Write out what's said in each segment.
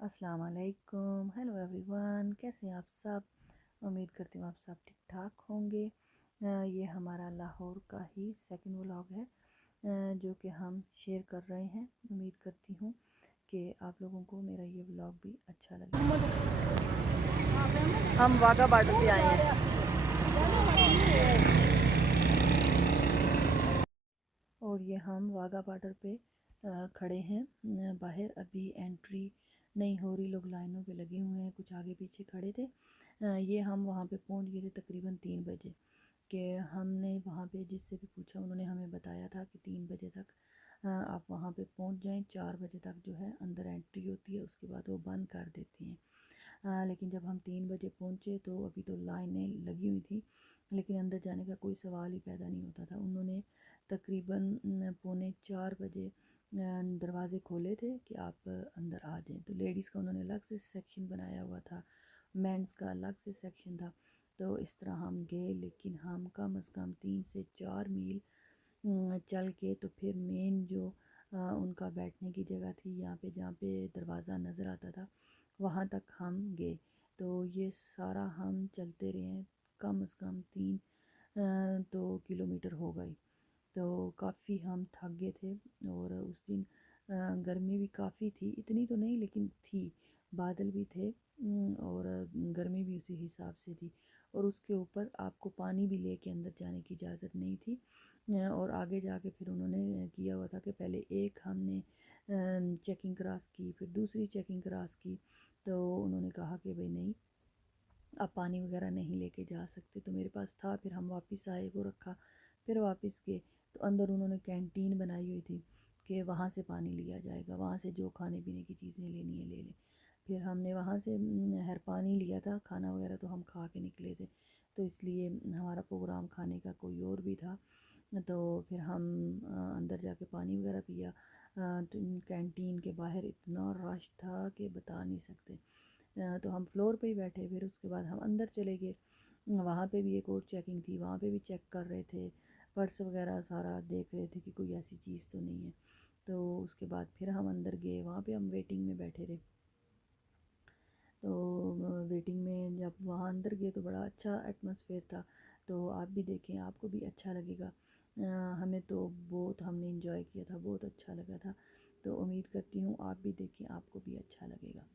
अस्सलाम वालेकुम। Hello everyone, कैसे हैं आप सब? उम्मीद करती हूँ आप सब ठीक ठाक होंगे। ये हमारा लाहौर का ही सेकंड व्लॉग है जो कि हम शेयर कर रहे हैं। उम्मीद करती हूँ कि आप लोगों को मेरा ये व्लॉग भी अच्छा लगे। हम वाघा बॉर्डर पे आए हैं और ये हम वाघा बॉर्डर पे खड़े हैं। बाहर अभी एंट्री नहीं हो रही, लोग लाइनों पे लगे हुए हैं, कुछ आगे पीछे खड़े थे। ये हम वहाँ पे पहुँच गए थे तकरीबन 3 बजे। कि हमने वहाँ पे जिससे भी पूछा, उन्होंने हमें बताया था कि 3 बजे तक आप वहाँ पे पहुँच जाएं। 4 बजे तक जो है अंदर एंट्री होती है, उसके बाद वो बंद कर देते हैं। लेकिन जब हम 3 बजे पहुँचे तो अभी तो लाइनें लगी हुई थी, लेकिन अंदर जाने का कोई सवाल ही पैदा नहीं होता था। उन्होंने तकरीबन 3:45 बजे दरवाज़े खोले थे कि आप अंदर आ जाएं। तो लेडीज़ का उन्होंने अलग से सेक्शन बनाया हुआ था, मेंस का अलग से सेक्शन था। तो इस तरह हम गए, लेकिन हम कम से कम 3 से 4 मील चल के तो फिर मेन जो उनका बैठने की जगह थी, यहाँ पे जहाँ पे दरवाज़ा नज़र आता था, वहाँ तक हम गए। तो ये सारा हम चलते रहे हैं, कम से कम 2 किलोमीटर हो गए। तो काफ़ी हम थक गए थे। और उस दिन गर्मी भी काफ़ी थी, इतनी तो नहीं लेकिन थी, बादल भी थे और गर्मी भी उसी हिसाब से थी। और उसके ऊपर आपको पानी भी लेके अंदर जाने की इजाज़त नहीं थी। और आगे जाके फिर उन्होंने किया हुआ था कि पहले एक हमने चेकिंग क्रॉस की, फिर दूसरी चेकिंग क्रॉस की। तो उन्होंने कहा कि भाई नहीं, आप पानी वगैरह नहीं लेके जा सकते। तो मेरे पास था, फिर हम वापस आए, वो रखा, फिर वापस गए। तो अंदर उन्होंने कैंटीन बनाई हुई थी कि वहाँ से पानी लिया जाएगा, वहाँ से जो खाने पीने की चीज़ें लेनी है ले लें। फिर हमने वहाँ से हर पानी लिया था, खाना वगैरह तो हम खा के निकले थे, तो इसलिए हमारा प्रोग्राम खाने का कोई और भी था। तो फिर हम अंदर जाके पानी वगैरह पिया। तो कैंटीन के बाहर इतना रश था कि बता नहीं सकते। तो हम फ्लोर पे ही बैठे, फिर उसके बाद हम अंदर चले गए। वहाँ पे भी एक और चेकिंग थी, वहाँ पे भी चेक कर रहे थे, पर्स वगैरह सारा देख रहे थे कि कोई ऐसी चीज़ तो नहीं है। तो उसके बाद फिर हम अंदर गए, वहाँ पे हम वेटिंग में बैठे रहे। तो वेटिंग में जब वहाँ अंदर गए तो बड़ा अच्छा एटमॉस्फेयर था। तो आप भी देखें, आपको भी अच्छा लगेगा। हमें तो बहुत, हमने इंजॉय किया था, बहुत अच्छा लगा था। तो उम्मीद करती हूँ आप भी देखें, आपको भी अच्छा लगेगा।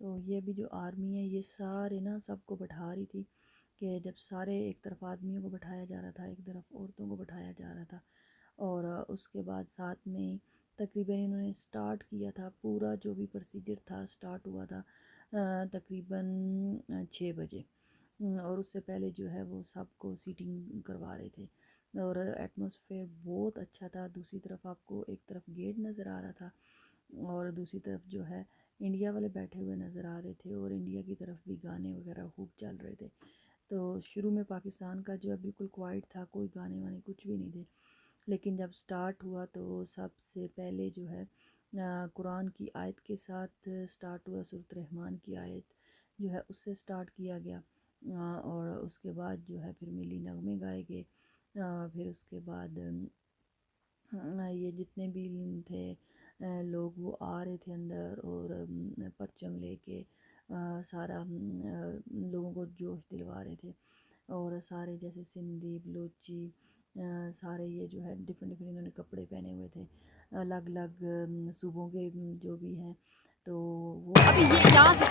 तो ये भी जो आर्मी है, ये सारे ना सबको बैठा रही थी कि जब सारे एक तरफ आदमियों को बैठाया जा रहा था, एक तरफ औरतों को बैठाया जा रहा था। और उसके बाद साथ में तकरीबन इन्होंने स्टार्ट किया था, पूरा जो भी प्रोसीजर था स्टार्ट हुआ था तकरीबन 6 बजे। और उससे पहले जो है वो सबको सीटिंग करवा रहे थे। और एटमॉस्फेयर बहुत अच्छा था। दूसरी तरफ आपको एक तरफ गेट नज़र आ रहा था और दूसरी तरफ जो है इंडिया वाले बैठे हुए नज़र आ रहे थे, और इंडिया की तरफ भी गाने वगैरह खूब चल रहे थे। तो शुरू में पाकिस्तान का जो है बिल्कुल क्वाइट था, कोई गाने वाने कुछ भी नहीं थे। लेकिन जब स्टार्ट हुआ तो सबसे पहले जो है कुरान की आयत के साथ स्टार्ट हुआ, सूरत रहमान की आयत जो है उससे स्टार्ट किया गया। और उसके बाद जो है फिर मिली नगमे गाए गए। फिर उसके बाद ये जितने भी थे लोग वो आ रहे थे अंदर, और परचम लेके सारा लोगों को जोश दिलवा रहे थे। और सारे जैसे सिंधी बलूची सारे ये जो है डिफरेंट डिफरेंट इन्होंने कपड़े पहने हुए थे, अलग अलग सूबों के जो भी हैं। तो वो अभी ये यहाँ से